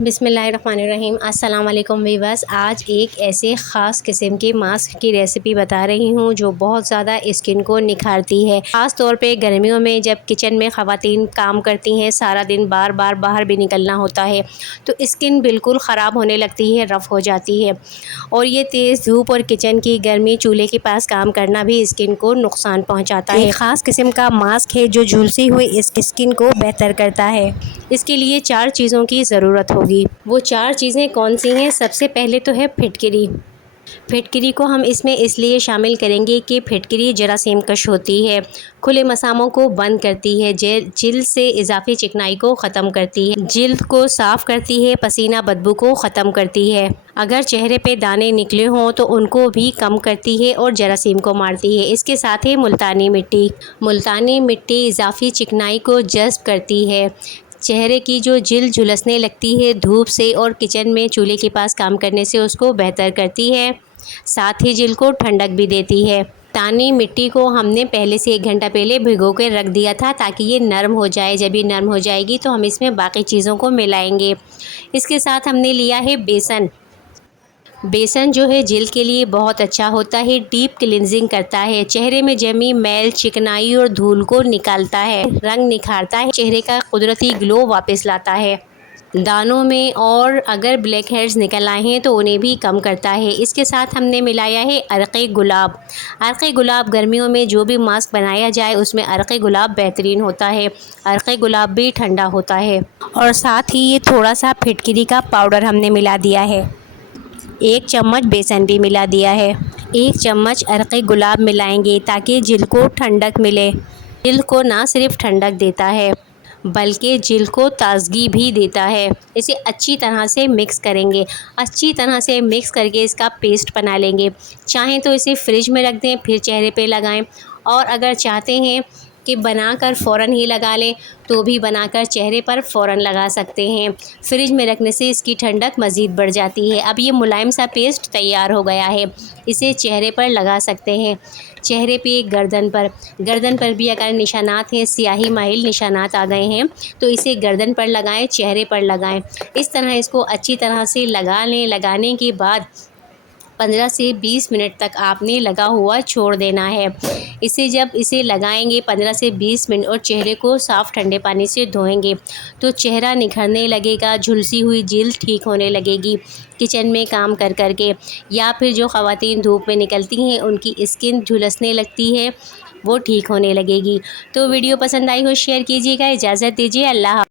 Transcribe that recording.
बिस्मिल्लाहिर्रहमानिर्रहीम। अस्सलाम वालेकुम वीवर्स। आज एक ऐसे ख़ास किस्म के मास्क की रेसिपी बता रही हूँ जो बहुत ज़्यादा स्किन को निखारती है। ख़ास तौर पे गर्मियों में जब किचन में ख़वातीन काम करती हैं, सारा दिन बार बार बाहर भी निकलना होता है तो स्किन बिल्कुल ख़राब होने लगती है, रफ़ हो जाती है। और ये तेज़ धूप और किचन की गर्मी, चूल्हे के पास काम करना भी स्किन को नुकसान पहुँचाता है। एक ख़ास किस्म का मास्क है जो झुलसी हुई इस स्किन को बेहतर करता है। इसके लिए 4 चीज़ों की ज़रूरत होगी। वो 4 चीज़ें कौन सी हैं? सबसे पहले तो है फिटकरी। फिटकरी को हम इसमें इसलिए शामिल करेंगे कि फिटकरी जरासीम कश होती है, खुले मसामों को बंद करती है, जिल्द से इजाफी चिकनाई को ख़त्म करती है, जिल्द को साफ़ करती है, पसीना बदबू को ख़त्म करती है, अगर चेहरे पे दाने निकले हों तो उनको भी कम करती है और जरासीम को मारती है। इसके साथ ही मुल्तानी मिट्टी इजाफी चिकनाई को जज़्ब करती है, चेहरे की जो जिल्द झुलसने लगती है धूप से और किचन में चूल्हे के पास काम करने से उसको बेहतर करती है, साथ ही जिल्द को ठंडक भी देती है। तानी मिट्टी को हमने पहले से 1 घंटा पहले भिगो के रख दिया था ताकि ये नरम हो जाए। जब ये नरम हो जाएगी तो हम इसमें बाकी चीज़ों को मिलाएंगे। इसके साथ हमने लिया है बेसन। बेसन जो है जिल्द के लिए बहुत अच्छा होता है, डीप क्लिनजिंग करता है, चेहरे में जमी मैल, चिकनाई और धूल को निकालता है, रंग निखारता है, चेहरे का कुदरती ग्लो वापस लाता है, दानों में और अगर ब्लैक हेड्स निकल आए हैं तो उन्हें भी कम करता है। इसके साथ हमने मिलाया है अरक़े गुलाब। अरक़े गुलाब गर्मियों में जो भी मास्क बनाया जाए उसमें अरक़े गुलाब बेहतरीन होता है, अरक़े गुलाब भी ठंडा होता है। और साथ ही ये थोड़ा सा फिटकरी का पाउडर हमने मिला दिया है, 1 चम्मच बेसन भी मिला दिया है, 1 चम्मच अरक़े गुलाब मिलाएंगे ताकि जिल्द को ठंडक मिले। जिल्द को ना सिर्फ ठंडक देता है बल्कि जिल्द को ताज़गी भी देता है। इसे अच्छी तरह से मिक्स करेंगे, अच्छी तरह से मिक्स करके इसका पेस्ट बना लेंगे। चाहें तो इसे फ्रिज में रख दें फिर चेहरे पे लगाएं, और अगर चाहते हैं कि बनाकर फ़ौरन ही लगा लें तो भी बनाकर चेहरे पर फ़ौरन लगा सकते हैं। फ्रिज में रखने से इसकी ठंडक मज़ीद बढ़ जाती है। अब ये मुलायम सा पेस्ट तैयार हो गया है, इसे चेहरे पर लगा सकते हैं। चेहरे पे, गर्दन पर भी अगर निशानात हैं, स्याही माइल निशानात आ गए हैं तो इसे गर्दन पर लगाएं, चेहरे पर लगाएं। इस तरह इसको अच्छी तरह से लगा लें। लगाने के बाद 15 से 20 मिनट तक आपने लगा हुआ छोड़ देना है। जब इसे लगाएंगे 15 से 20 मिनट और चेहरे को साफ़ ठंडे पानी से धोएंगे तो चेहरा निखरने लगेगा, झुलसी हुई जिल्द ठीक होने लगेगी किचन में काम कर कर के, या फिर जो ख़वातीन धूप में निकलती हैं उनकी स्किन झुलसने लगती है वो ठीक होने लगेगी। तो वीडियो पसंद आई हो शेयर कीजिएगा। इजाज़त दीजिए। अल्लाह।